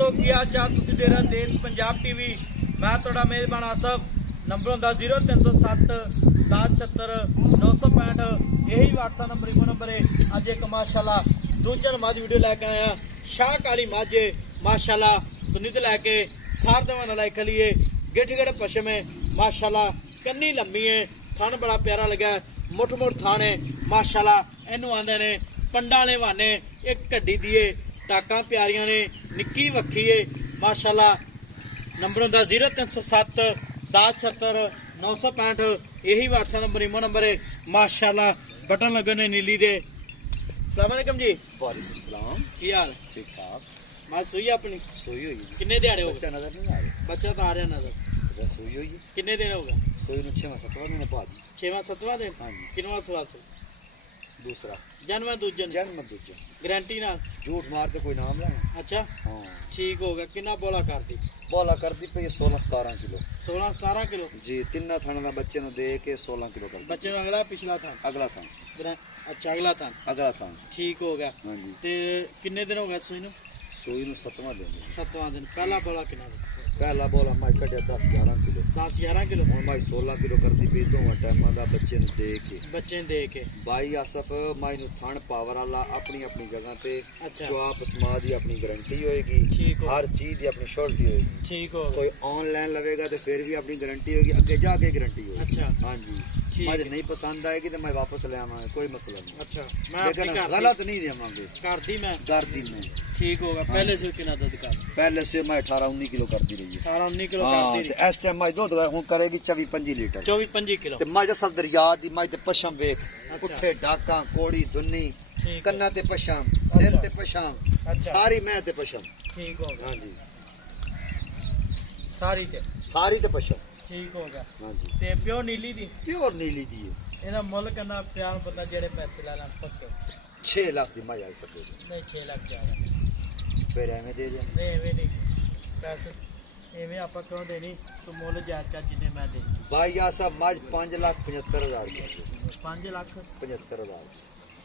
तो क्या चाह तुसी दे रहे देश पंजाब टीवी। मैं थोड़ा मेजबान आसफ। नंबर होंदा 0307 1076 965। यही व्हाट्सएप नंबर इको नंबर है। अज एक माशाल्लाह दूजा मझ वीडियो लैके आया। शाह काली मझ माशाल्लाह सुनी तो लैके सार दवा लाई खली है। गिठ गिठ पशम है माशाल्लाह। कन्नी लंबी है। थन बड़ा प्यारा लगा। मुठ मुठ थान है माशाल्लाह। इनू आंदे ने पंडा ने वाने एक कड्डी दिए टाकां प्यारियां ने निक्की वक्खी है माशाल्लाह। नंबर होंदा 0307 1076 965। यही व्हाट्सएप नंबर इमो नंबर है माशाल्लाह। बटन लगे ने नीली दे। अस्सलाम वालेकुम जी। वालेकुम सलाम। की हाल? ठीक ठाक। मैं सुई अपनी सोई हुई किन्ने दिहाड़े हो बच्चा नजर नहीं आ रहा। बच्चा तो आ रहा नजर। सोई हुई किन्ने दिन होगा? सोई नु 6वां 7वां महीना बाद 6वां 7वां दिन। हाँ जी। किनवा सवा सो दूसरा जन्म दूजन जन्म दूजा गारंटी ना। झूठ मार के कोई नाम लेना। अच्छा हाँ ठीक होगा। किन्ना बोला कर दी? बोला कर दी पे 16-17 किलो 16-17 किलो जी। तिन्ना थाना दा बच्चे नु दे के 16 किलो कर दी। बच्चे का अगला पिछला था अगला था अच्छा अगला था अगला था। ठीक हो गया। हाँ जी। ते किन्ने दिन हो गए सुई नु? सोई नु 7वां दिन 7वां दिन। पहला बोला किन्ना था? पहला बोला मैं कटिया 10-11 किलो 10-11 किलो हुन मैं 16 किलो कर दी पे दोवां टाइमां दा बच्चे नु दे के बच्चे दे के। भाई आसफ मैं नु थान पावर वाला अपनी अपनी जगह पे अच्छा चुआप समाज की अपनी गारंटी होएगी। ठीक हो हर चीज की अपनी श्योरिटी होएगी। ठीक हो कोई ऑनलाइन लवेगा तो फिर भी अपनी गारंटी होगी। आगे जाके गारंटी होगी। अच्छा हाँ जी। ठीक मुझे है। नहीं पसंद आएगी तो मैं वापस ले आवांगा कोई मसला नहीं। अच्छा मैं अपनी लेकिन कर गलत नहीं देवांगे कर दी मैं। गर्दी में। ठीक होगा। पहले से कितना दूध कर? पहले से मैं 18-19 किलो करती रही है। 18-19 किलो हाँ कर दी ते इस टाइम मैं दूध हूं करेगी 24-25 लीटर 24-25 किलो। ते मैं जैसा दरिया दी मैं ते पशम वेख अच्छा। उठे डाका कोड़ी दुन्नी ठीक कन्ना ते पशम सिर अच्छा। ते पशम अच्छा सारी मैं ते पशम। ठीक हो गया। हाँ जी सारी ते सारी ते पशम। ठीक हो गया। हाँ जी ते प्योर नीली दी प्योर नीली दी है। ਇਹਦਾ ਮੁੱਲ ਕਿੰਨਾ ਪਿਆਰ ਪਤਾ ਜਿਹੜੇ ਪੈਸੇ ਲੈ ਲੈਣ ਪੱਕੇ 6 लाख दी मैं आ सके ਨਹੀਂ 6 ਲੱਖ ਜ਼ਿਆਦਾ फिर एवं दे दें। ਨਹੀਂ ਐਵੇਂ ਨਹੀਂ ਪੈਸੇ ਐਵੇਂ ਆਪਾਂ ਕਿਉਂ ਦੇਣੀ ਤੂੰ ਮੁੱਲ ਜਾਇਜ਼ ਕਰ ਜਿੰਨੇ ਮੈਂ ਦੇ भाई या सब मज 5,75,000 रुपया 5 ਲੱਖ 75,000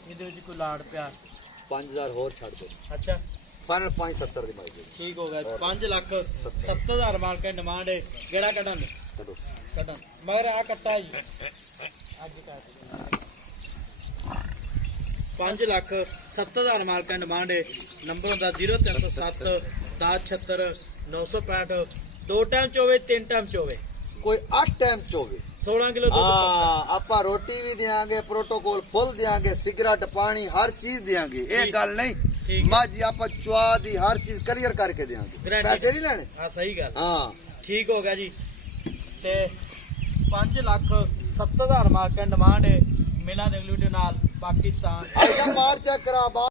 ਇਹਦੇ ਵਿੱਚ ਕੋਈ ਲਾੜ ਪਿਆਰ 5,000 और छड़ दो ਅੱਛਾ फाइनल 5,70 दी माई ਠੀਕ ਹੋ ਗਿਆ 5 ਲੱਖ 70,000 ਮਾਰਕੀਟ ਡਿਮਾਂਡ ਹੈ ਕਿਹੜਾ ਕੱਢਣ चलो ਕੱਢਣ ਮਗਰ ਆ ਕੱਟਾ ਜੀ ਅੱਜ ਕੱਟ 5 ਲੱਖ 70,000 ਮਾਰਕੀਟ ਡਿਮਾਂਡ ਹੈ। ਨੰਬਰ ਹੁੰਦਾ 0307 1076 965। 2 ਟਾਈਮ ਚੋਵੇ 3 ਟਾਈਮ ਚੋਵੇ कोई 8 टाइम चोवे 16 किलो दूध पक्का। आपा रोटी भी देंगे प्रोटोकॉल फुल देंगे सिगरेट पानी हर चीज देंगे ये ठीक। गल नहीं ठीक है। मज आप चुआ दी हर चीज क्लियर करके देंगे Guarantee। पैसे नहीं लेने। हाँ सही गल हाँ ठीक हो गया जी। ते 5 ਲੱਖ 70,000 ਮਾਰਕੀਟ ਡਿਮਾਂਡ ਹੈ। ਮਿਲਾਂ ਦੇ ਅਗਲੀ ਵੀਡੀਓ ਨਾਲ ਪਾਕਿਸਤਾਨ मार चेक करा